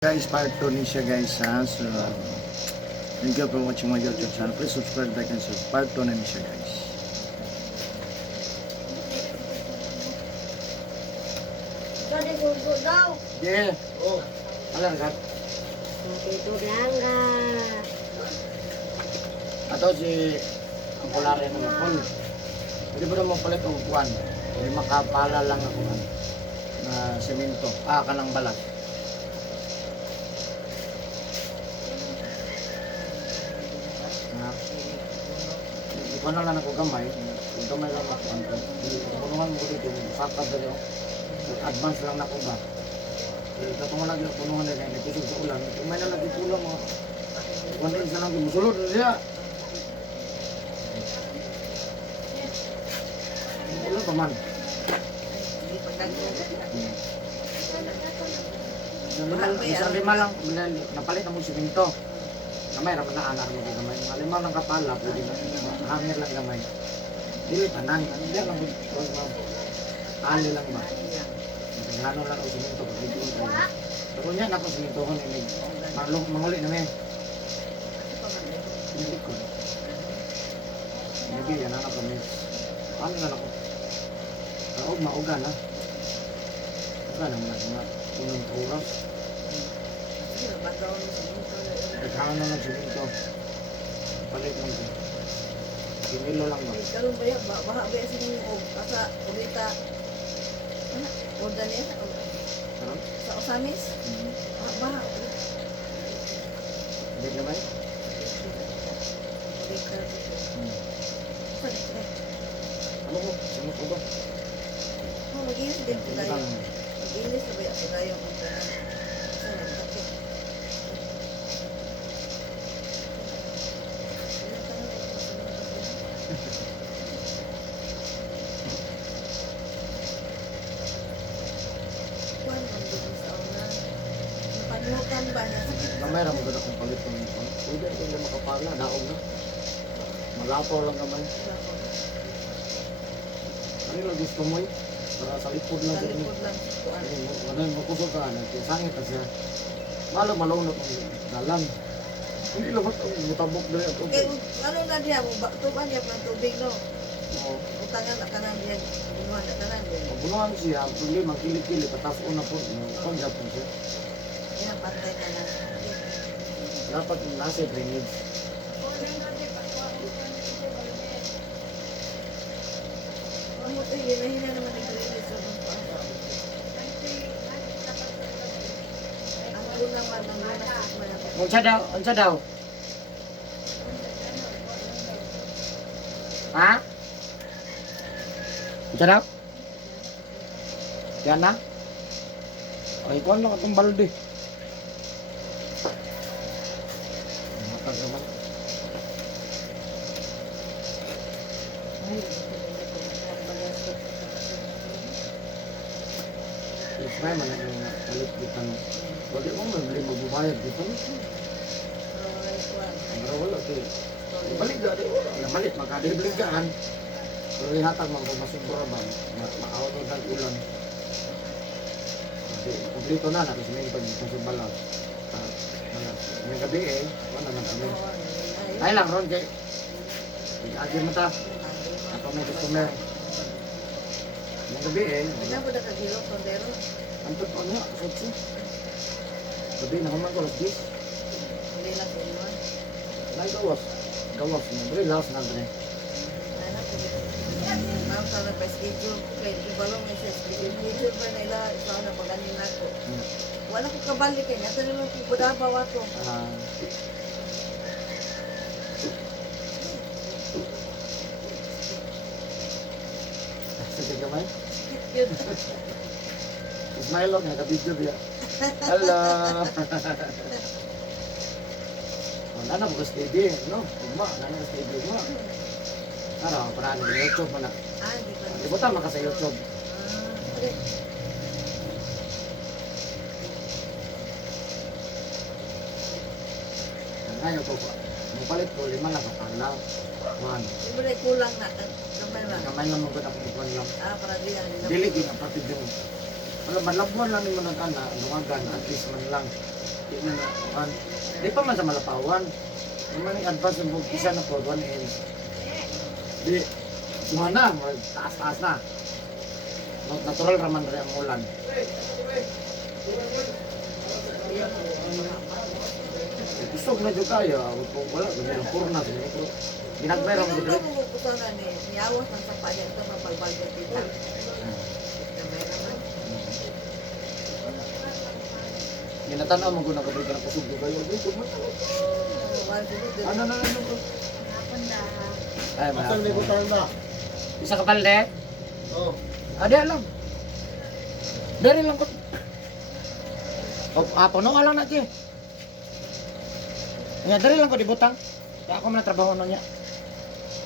Guys, part 2 ni siya guys ha. So, thank you for watching my YouTube channel. Please subscribe, like, and subscribe. Part 2 na ni siya guys. Jadi gugu daw. Yeah. Oh. Alam ka? Ito lang nga. Ato si ang kulare ng phone. Pwede ba naman palit ang kuwan? May makapala lang ako na semento. Kanang balat. Ikaw na lang ako gamay. Kung gamay lang ako anto. Punuhan mo dito. Sakad dali ako. Advance lang na ako ba? Katong lagi na punuhan na ganyan. Nagkusog sa ulan. Kung may na lagi pulang mo. Kung rin sa lang musulod na siya. Ulan pa man. Isang lima lang. Napalit na mo simento. Gamay raman na anak mo gamay. Lima lang kapala, pwede na hangir lang gamay. Dili tanan, hindi lang ali lang ba. Ngano lang ang simento pag dito tayo. Pero nya nako simento ko ni marlong manguli na me. Hindi ko. Maybe yan na kami. Ano na ako? Kaog maugan ha. Saka naman na punong oras. Naghangan na ng simento. Palit lang ko. Kinilo lang ba? Kalau banyak bahak banyak sini asa urita. Mana? Order ni Karon? sa Osamis. Bahak. Hindi gamay? Urita. Ano ko? Simot ko ba? Oh, lagi din tayo. Lagi sa banyak tayo ang tanan. Sana takit. Panukan ba na? Gamay ra mo gud akong palit ko nito. Pwede ko na makapala, daog na. Malapaw lang gamay. Ano lang gusto mo? Para sa likod lang din. Likod lang. Wala mo kusog ka na sangit kasi. Malunot ang dalan. Hindi lang mutabok dali ako. Okay, ano na diya mo tuban diya ng tubig no. Oo. Utangan na kanan diya. Bunuhan na kanan diya. Bunuhan siya, problema kili-kili patas una po. Panggap po siya. Yan pantay na lang. Dapat nasa drainage. Ano to hina naman nag-release sa mga pa. Ang unang man ng lunas Unsa daw? Unsa daw? Ha? Unsa daw? Yan na? Ay, ikaw lang itong balde. Matag naman. Ismay man ang palit dito. Wala mo mabili magbubayad dito. Pero wala kayo. Balik na rin. Namalit, magkadibliggaan. Pero ihatag man kung masubura ba, maawat mo ng ulan. Kumplito na, nakasimin pag nasubalag. Ngayong gabi wala naman kami. Ay lang, Ron, kay agin mo ta. Ako may customer. Ngayong gabi Kanya po na kagilok kondero. antod pa nga, sotso. Gabi na kuman ko, alas 10. Hindi lang sa iwan. Nay gawas. Gawas na, bre, laos na, bre. Anak ko dito. Ma'am, sana pa schedule. Kaya ibalong may siya schedule pa na ila. Ikaw na paganin ako. Wala ko kabalik kaya. Ito naman kung budabaw ako. Sige gamay. Yun. Smile lang, naka-video biya. Hello! Wala na, bukas TV, no? Uma, nana ka TV, uma. Araw, parang sa YouTube mo na. Di ba? Ibutan maka sa YouTube. Okay. Ngayon ko pa. Mapalit ko, 5 lang kapalaw. Man, Siyempre kulang na. Kamay lang. kamay lang mo ako ikuan lang. Para diyan. Dili gid ang patid yung. Wala malabuan lang ni mo nagana, lumagan at least man lang. Di na na. Di pa man sa Malapawan. Naman yung advance ng bugkisa na po, 1 inch. Di, sumana, taas-taas na. Natural raman rin ang ulan. Gusto na dyan kaya, wala, ganyan ang purna. Ginagmayroon mo dito. Ano mo po sana ni niyawas ng sa panya ito mapagbalga kita. Gamay naman. Ginatanaw mo ko na kapag ka napasugdo kayo. Dito, ano na lang ko? Ay, Asal may malapit. butang na. Isa ka palde? Oh. Adi lang. Dari lang ko. Puno ka lang na siya. Nga, dari lang ko di butang. Kaya ako man trabaho na niya.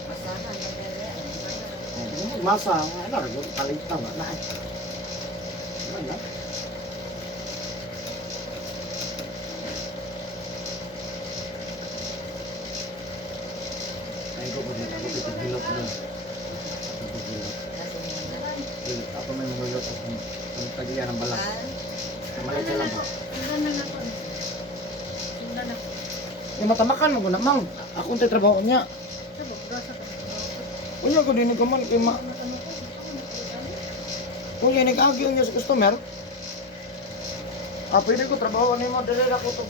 Masahan na nila. Masa, ano, kalita ba? Nah. Ano? Ay, ko po din. Ako pitagilot na. Pitagilot. Ako may magulot. Ang tagiyan ng balang. Maliit lang po. Eh, matamakan mo na, mang. Ako ang trabaho niya. Kuya ko din ka man kay ma. Kuya nag-agyo niya sa customer. Pwede ko trabaho ni mo dili ako to.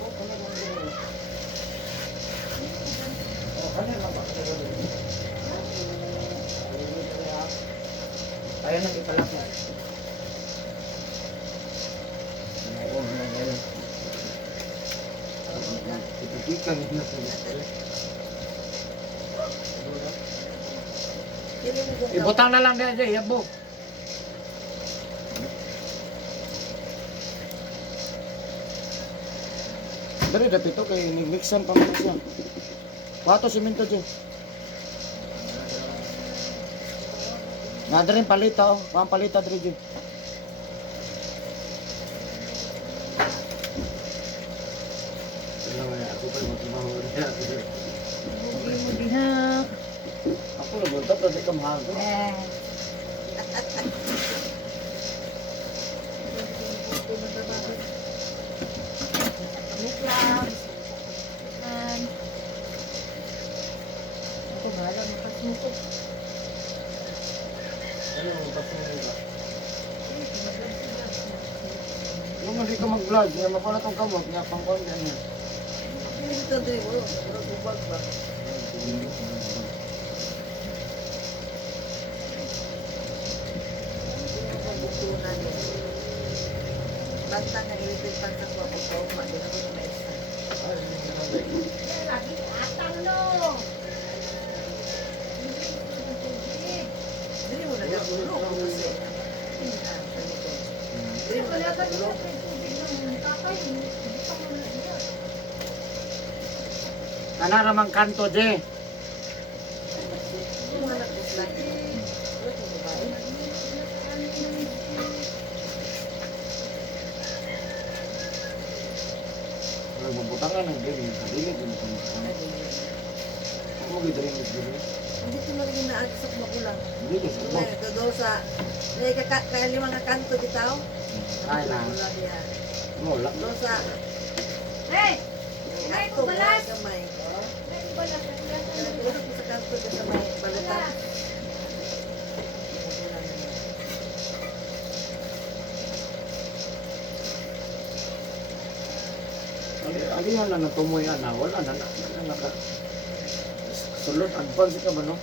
Kaya na ipalak na. Ipitikan na po. Ibutang na lang din dyan, yabo. Dari dati ito kay nag-mixan pa mo siya. Pato simento dyan. Nga rin palita oh, pang palita dyan dyan. Ako pa yung matrabaho niya. Bugi mo diha. Ako nag-untap na di ka mahal ko. Ako bahala makasuko. Ano, basta mo ba? Nung hindi ka mag-vlog, niya mapala tong kamot, niya pang content niya. Hindi ito din mo. Pero bubag ba? Bukunan eh. Basta nga ilipid pa sa kwa ko pa. Di na ko maesa. Dili mo nagagulo kasi. Dili mo nagagulo. Kanaramang kanto, je. Yung anak ko sila. Wala mabutangan ng dili, kadilit yung mga. Ako mag-drink ng dili. Hindi ko na rin naagsak magulang. Hindi ko sa mo. Ito daw sa... Kaya lima nga kanto bitaw. Ay lang. Wala diya. Mo lang. Daw sa... Hey! Kanto, wala kamay. Dito ko sa kanto dyan sa may balatan. Alihan na natumoy na, wala na naka. Sulod, advance ka ba no?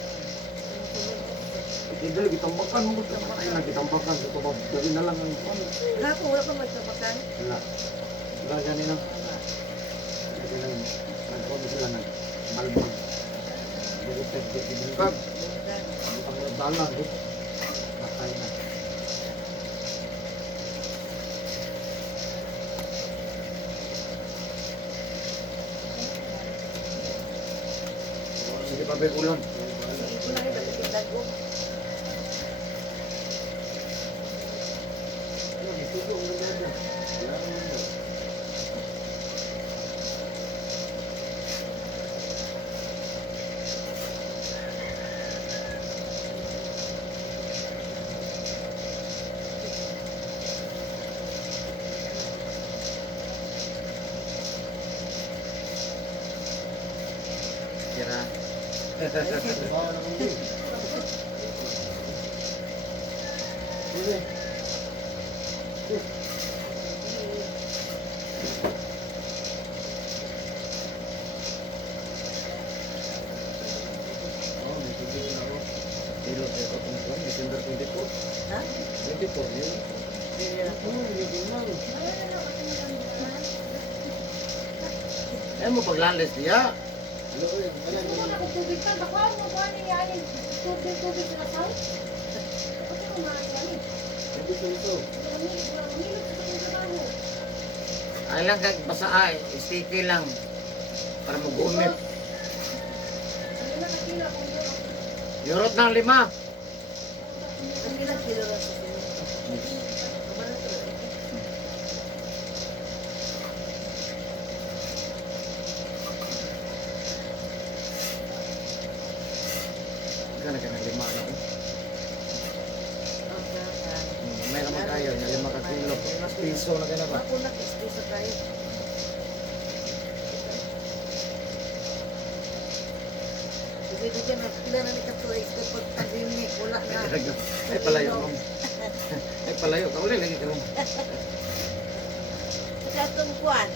Hindi, kitambakan mo. Ay na, kitambakan. Ito ba, gawin na lang ang pan. Hapon, wala pa magkapakan. Wala. Wala ganun no? Kasi lang, nag-comment sila ng balbon. Very tight, very bungkag. Ang mga dala, di. Patay na. Sige pa, Bay, ulan. Sige ko lang ito, kitag ko. Dilo tayo itong kuwan, December 24. Ha? 24 yun. Eh mo paglanles niya. Wala ko tubig pa. Baka mo ba nangyari? Tubig sa lasaw? Bakit mo makasali? Ay lang kag basa ay, sticky lang. Para mo gumit. Yurot ng 5. Ang ilang kilo lang sa simento. Kabaran to eh. Gana ka ng 5 na ko. Okay. May naman kayo, na 5 ka kilo. Mas piso na ka na ba? Ako nakis-piso tayo. Pwede ka na, pila na ni Katuay, kapag pandemic, wala na. Ay palayo mo. Ay palayo, kauli lagi ka ron. Sa itong kuwan,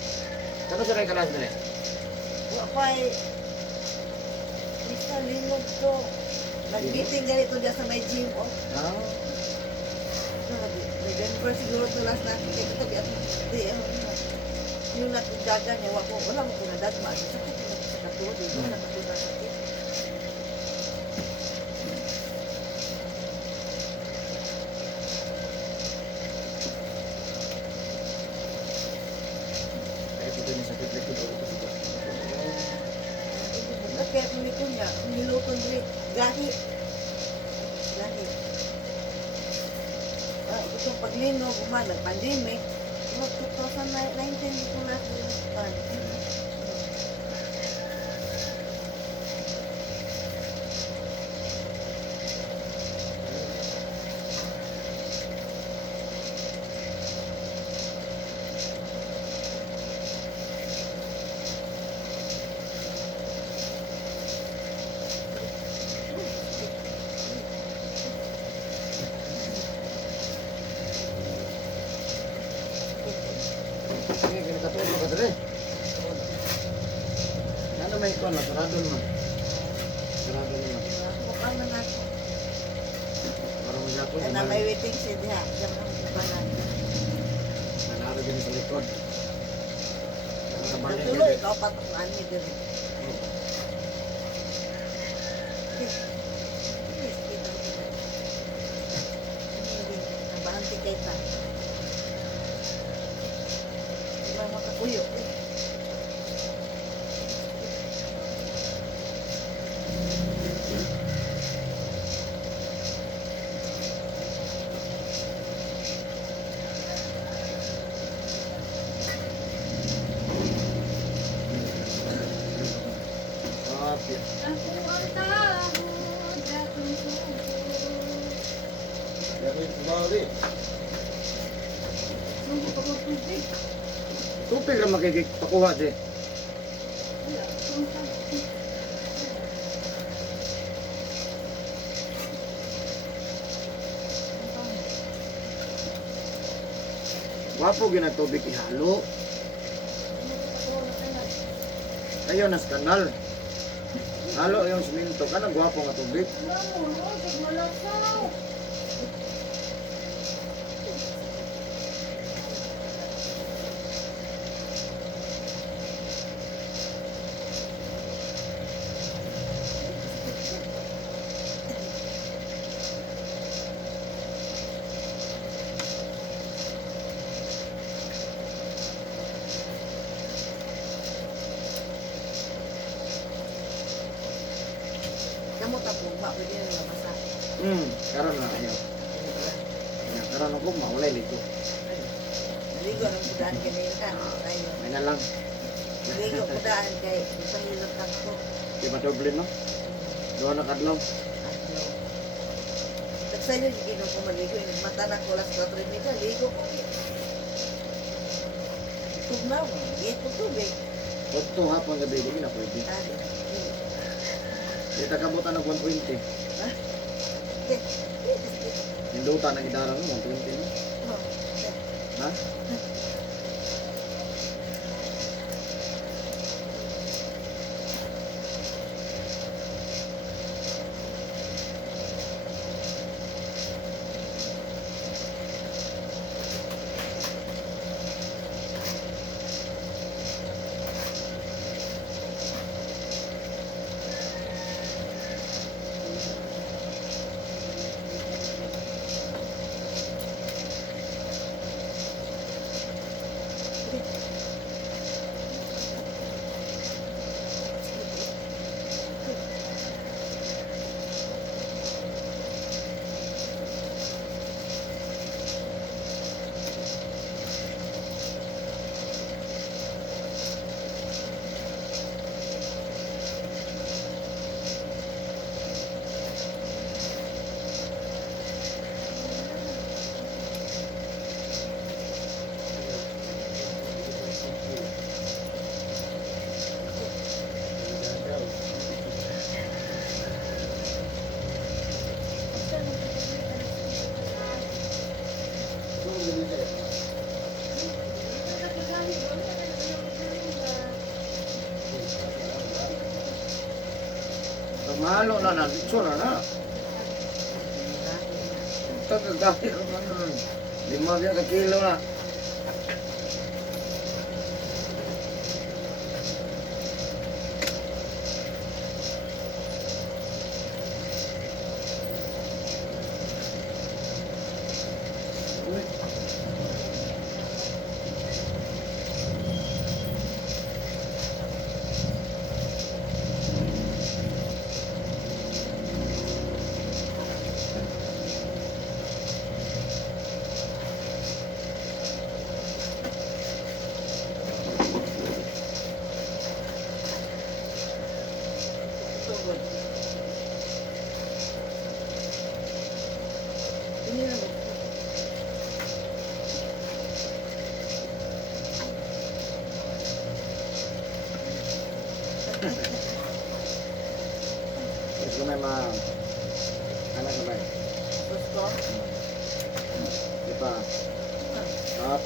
Kano sa rin kalas na wala pa eh, Mr. Linog to. Nag-meeting ganito dyan sa may gym, oh. Ah, November siguro to last natin. Kaya ito, di, yung natugdagan niya, wala mo kung nadagma. Sakit mo sa katuwa, di ba? Nakatuwa na sakit. ay ito din sa likod ako kasi ba. Kaya kumito niya, niluto niya, gahi. Gahi. Ito yung paglino, gumalag, pandemic. 2019 dito natin yung Sige, kinakatuwa ka dali. Ano may ikaw na, sarado naman. Sarado naman. Mukhang na natin. Para mo siya po. Kaya na may waiting shed ha. Diyan ang kubanan. Nanalo din sa likod. Nakabalik Natuloy, din. ikaw patungan niyo din. Nabahanti kayo ta. Diba makakuyo eh. Okay. Tupig lang makikikuha di. Wapo ginatubig ihalo. Ayun nas kanal. Halo yung siminto kana gwapo nga tubig. Kamu tapong ba? Pwede na nabasa. Karon na ayo. Karon ako maulay lito. Naligo ng kudaan kanina. Tayo. May na lang. Naligo kudaan kay isang ilotang ko. Di ba doble no? Duha na kadlaw. Nagsayo yung ginawa ko maligo. Mata na ko alas 4 nito. Ligo ko. Tugnaw. Ito tubig. Otto hapon gabi di na pwede. Dali. Di takabutan ng 120. Hindutan na gidaran mo, 120 no? Ha? Malo na na, dito na. Tagagahit naman. 5 ka kilo na. Tugod. Ini na ba? Gusto may ano ka ba? Gusto? Di pa. Up.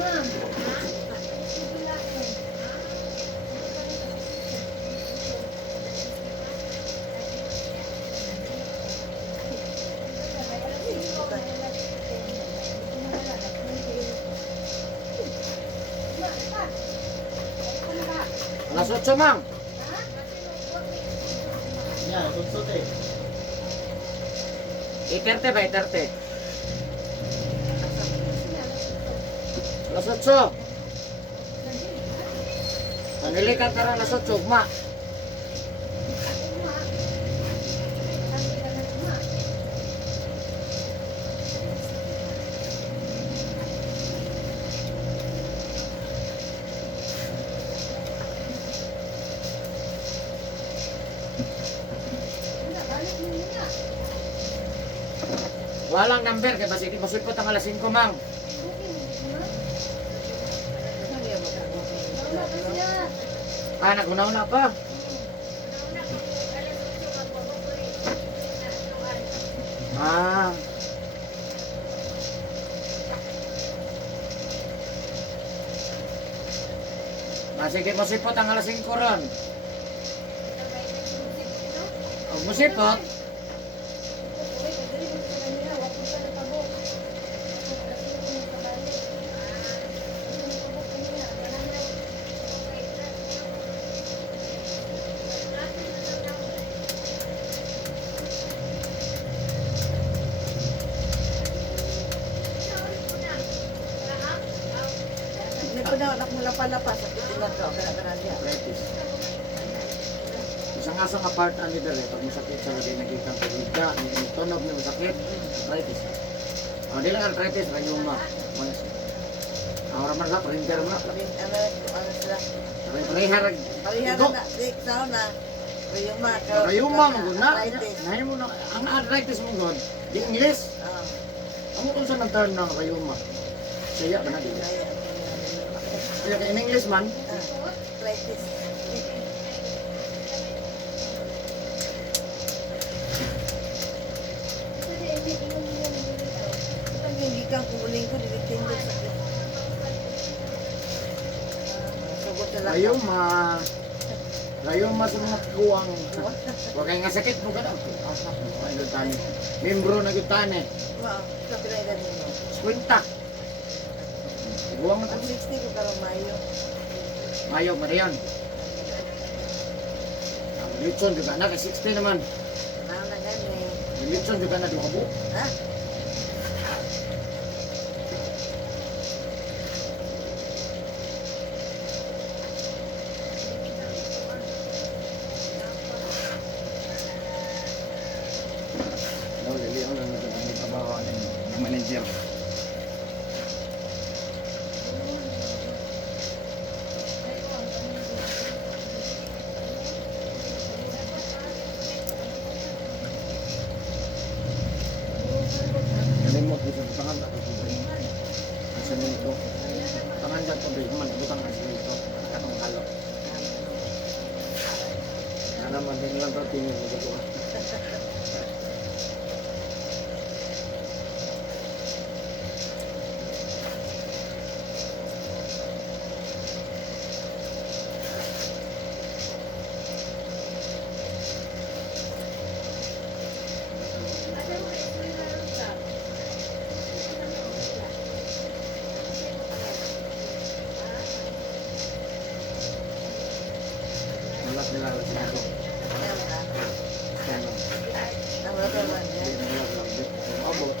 Ma'am. Alas 8, Mang. Yan, sutsut eh. 8:30 ba? 8:30. Alas 8. Nanilikan ka rin alas 8, ugma. Walang number, kaya basi di masipot ang alas 5, Mang. Ah, nag-una-una pa. Ah. Sige, masipot ang alas 5 ron. Huwag masipot. Hindi ko na anak mula palapa sa kitingan ko. Kaya niya. Practice. Isang asang apart ani dere pag masakit sa lagi naging kang pagigda, ni tunog ni masakit. Practice. Oh, di lang arthritis, rayuma. Ahora man lang, printer mo. Ano sila? Parehar. Parihan na, di, sao na. Rayuma. Rayuma mo gud na. Arthritis. Nahi mo na, ang arthritis mo gud, di English. Ah, Amo kung saan nag-turn ng rayuma. Saya ba na di? kaya, Kaya in English man, arthritis. Ang hindi kang kumuling ko, dinitindog sa kit. Sagot sa lakad. rayuma. Rayuma sa mga kuwang. Huwag kayo nga sakit mo ka na. Ay, tani. Membro na gutane. Wow, sa pinailan mo. Kwenta. Buwang Ang 60 ko karong Mayo. Mayo, Marian. Ang litson juga na, kay 60 naman. Ano na gani? Ang litson juga na, dumabo. Ha? No, lili ang lang nagtrabaho ng manager. Kalimot ko sa butangan at tubig. Ang semento. Tangan dyan tubig, man, butang ang semento. Katong halo. Na naman, din lang ito tingin mo dito. Wala nila lang sinabi. Yan ha? Ano? Ang rataman niya. Hindi na lang lang. Abot.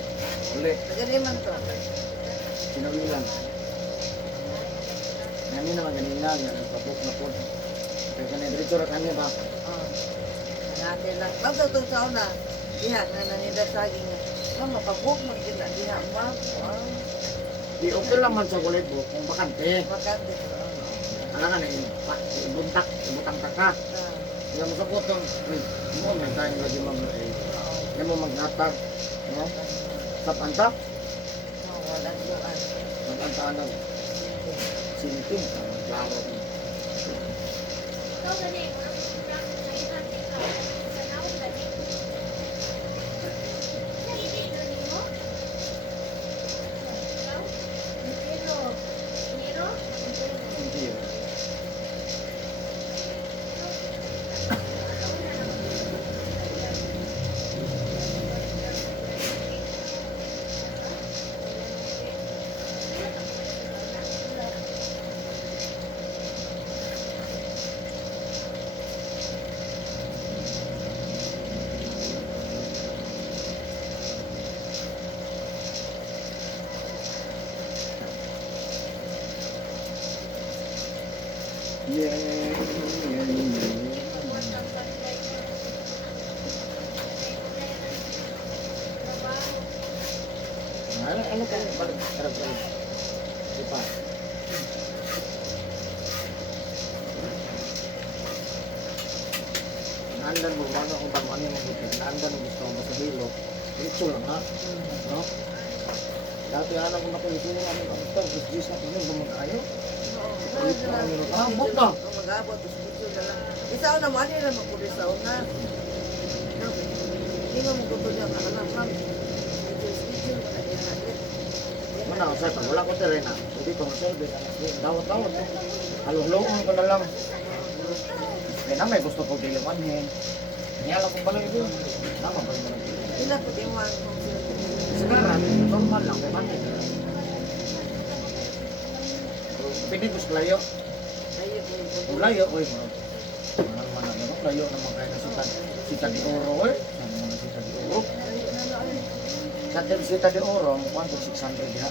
Uli. Nagani man to. Sinawilan. Nami naman ganina, nga nagpapok na po. Kaya kanina, diretso ra kanya ba? Oh. Natin lang. Magtutong sa una. Diha, nga nanida saging niya. Mama, pag-book mo din na diha. Wow. Wow. Di okay lang man sa kulit po, kung bakante. Makante. Alam nga na, ibuntak, ibutang taka. Ah. Kaya mo sa putong, mo may tayo lagi mag-ay. Kaya mo mag-natag, no? Tap-antap, Oh, walang luan. mag-antaan ng siniting. Klaro. Hindi yun. Ano ka balik harap balik. Di pa. Naandan mo ano kung bago ano yung mabuti. Naandan mo gusto mo sa hilo. Diretso lang ha. No? Dati alam ko na kung sino namin ang ito. Gis na kung yung bumag-ayo. Ah, buta. Mag-abot, tapos gusto na lang. Isa na mo, ano yung magkulis sa una? Hindi mo magkukulis ang anak, ma'am. Schedule, wala yan natin. Mana, saya tak wala ko rin na. Hindi ko mag-service. Dawat-dawat. Halong-long ko na lang. Kaya na may gusto ko diliwanhin. Niyala ko pala yun. Nama ba yun? Sila po tingwan kung sila. Sekarang, normal lang. May mati. Pinipos layo. Ayun, ayun. Kung layo, uy. Layo naman kayo na sita di oro, uy. Saan mo na sita di oro? Sita di oro, mukha ko 600 diha.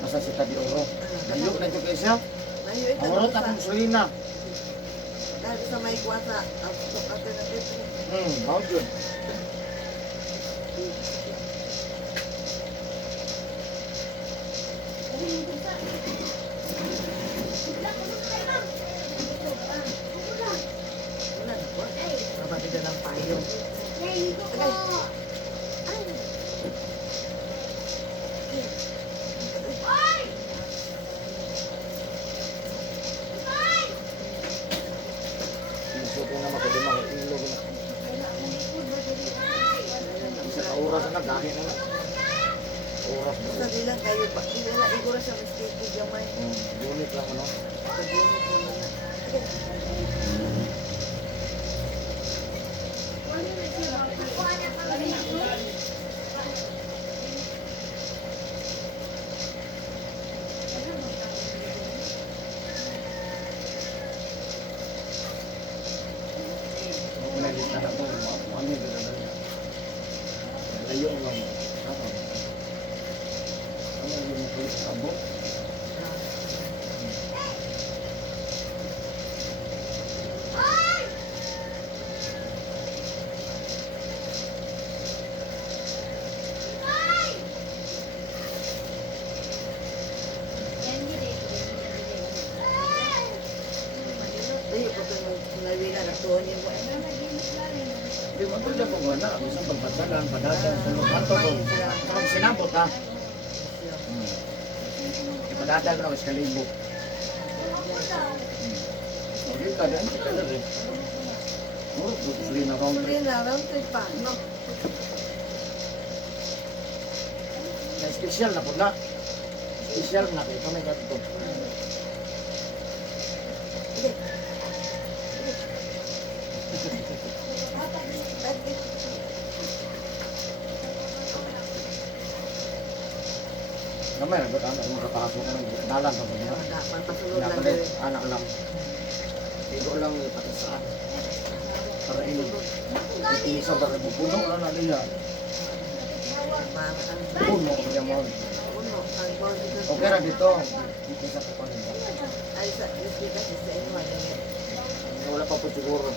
Nasa sita di oro. Layo na ito kayo siya. Ayun, ito. Ang urot akong sulina. Dahil sa may kuwasa, ang alternative. Bawad yun. Wala na po. Mabagida ng payo. Gusto ko na makadima ko ilog na. Isa ka oras na gahin na. Oras na. Basta nilang kayo ba? Nila igura sa mistake gamay. Unit lang ano. Pag-unit naman na. Pinagit na ako. Ano yung gano'n? Layo lang mo. Ano? Ano yung pulis abo? Tayo po ito nawila na tuon yung buwan. Di mo ito po wala. Isang pagpadalan, padalan, sulong ato ko. Kapag sinabot ha. Ipadadal na ako sa kalibok. Hindi ka din, hindi ka din. Muro, gusto na round Tuloy trip. na, round trip pa. No? Na special na po na. Special na kayo. Kamay ka ito. Kamay, nagbat anak mo kapasok ka ng dalan pa po niya. Pasulod lang Dapat din. anak lang. Tigo lang patasaan. Para ini. Isa ba kayo puno na na niya. Puno ko niya mo. Okay ra dito. Dito sa ko nito. Ay, sa isip kasi sa inyo. Wala pa po siguro.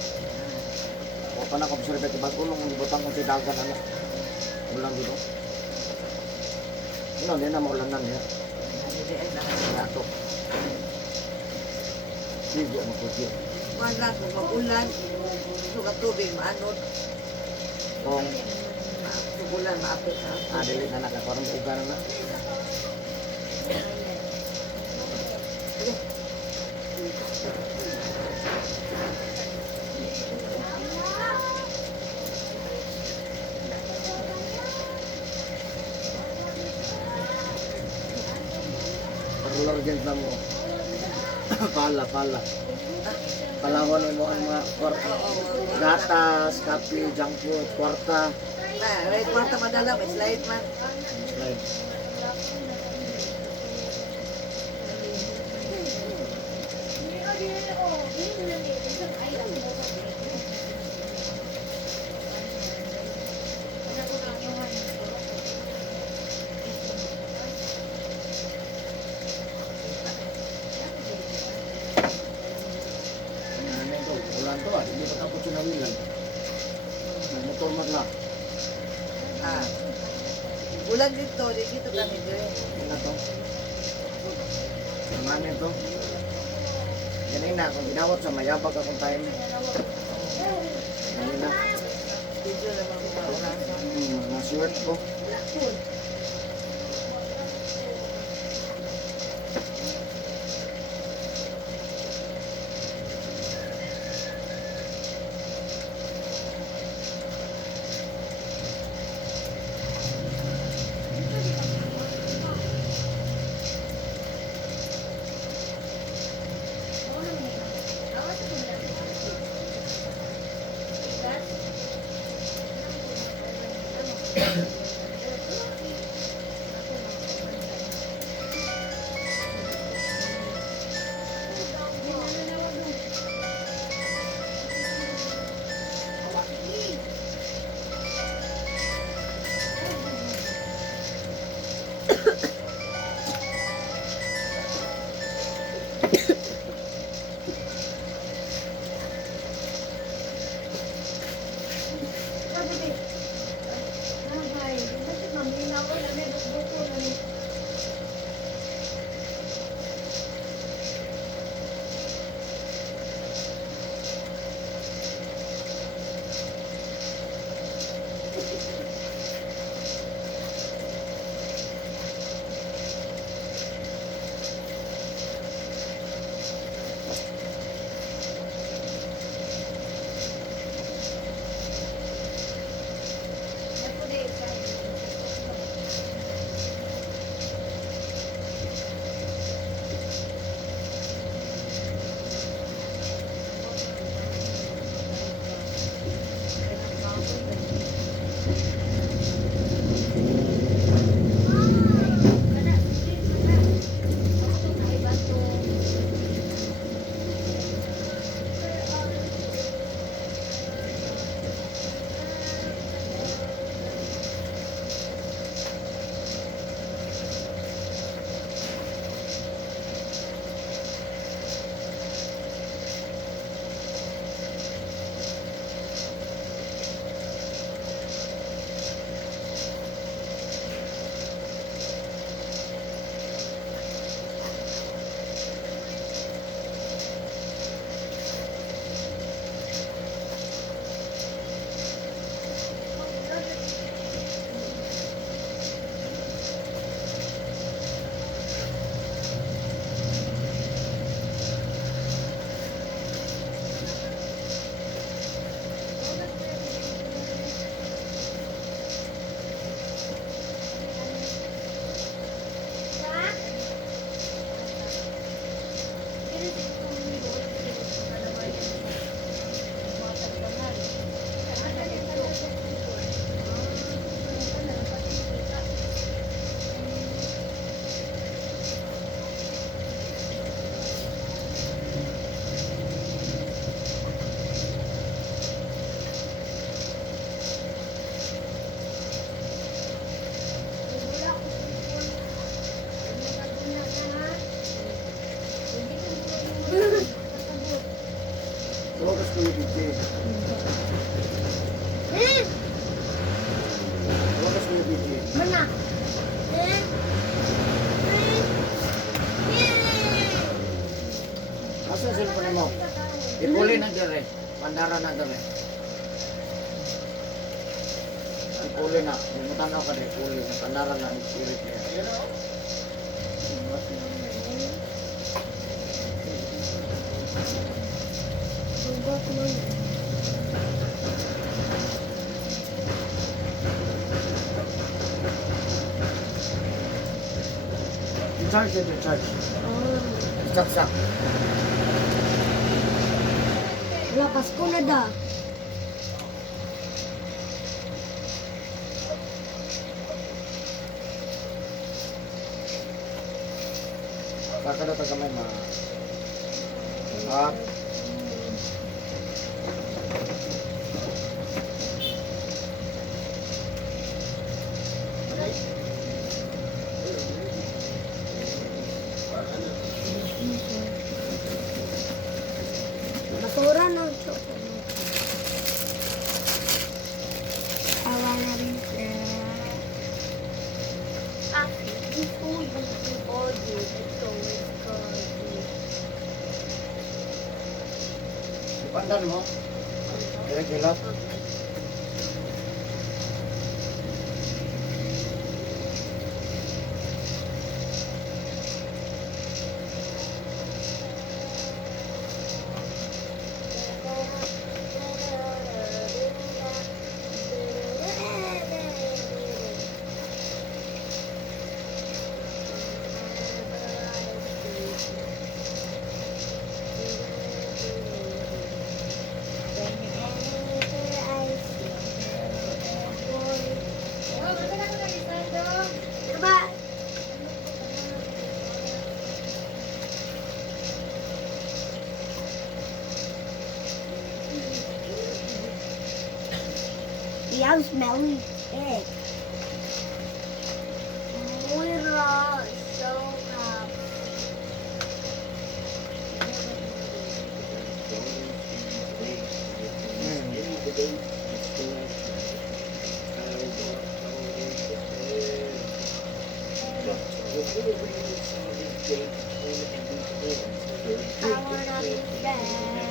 O pa na observe ito bago nung ibutang ko si dagan anak. Ulang dito. Ano, hindi na maulanan niya. Yato. Sigo mo po siya. Wala, kung magulan, suka tubig, maanod. Kung Sugulan, maapit sa dili na nakakarang ugan na. Parlor dyan na mo. Pala. Palawan mo ang mga gatas, kape, junk food, kwarta. Right, kwarta madala, may slide man. Like, ano ito? Ulan to hindi pa tapos sinawilan. Motor mat lang. Ah. Bulan dito, dito kami dire. Ano na to? Ano ito? Ganun na, kung ginawat sa mayabag akong time. Ganun na. Dito naman ko maurasan. Mga shirt ko. Mana? Eh? Asa ang cellphone mo? Ipuli na dire. Pandara na dire. Ipuli na. Mutanaw ka dire. Ipuli na. Pandara na. Ipirit niya. Sugat mo yun. I-charge yun. I-charge. Oh. Saksak. Lakas ko na da. Saka na tagamay ma. Up. Basura ng chocolate. I wanna be there. Before you do all this, it's always good. Ipandan mo. Kira-kilat. Diba? Yeah, smelly egg. Moira, so happy. I wanna be there.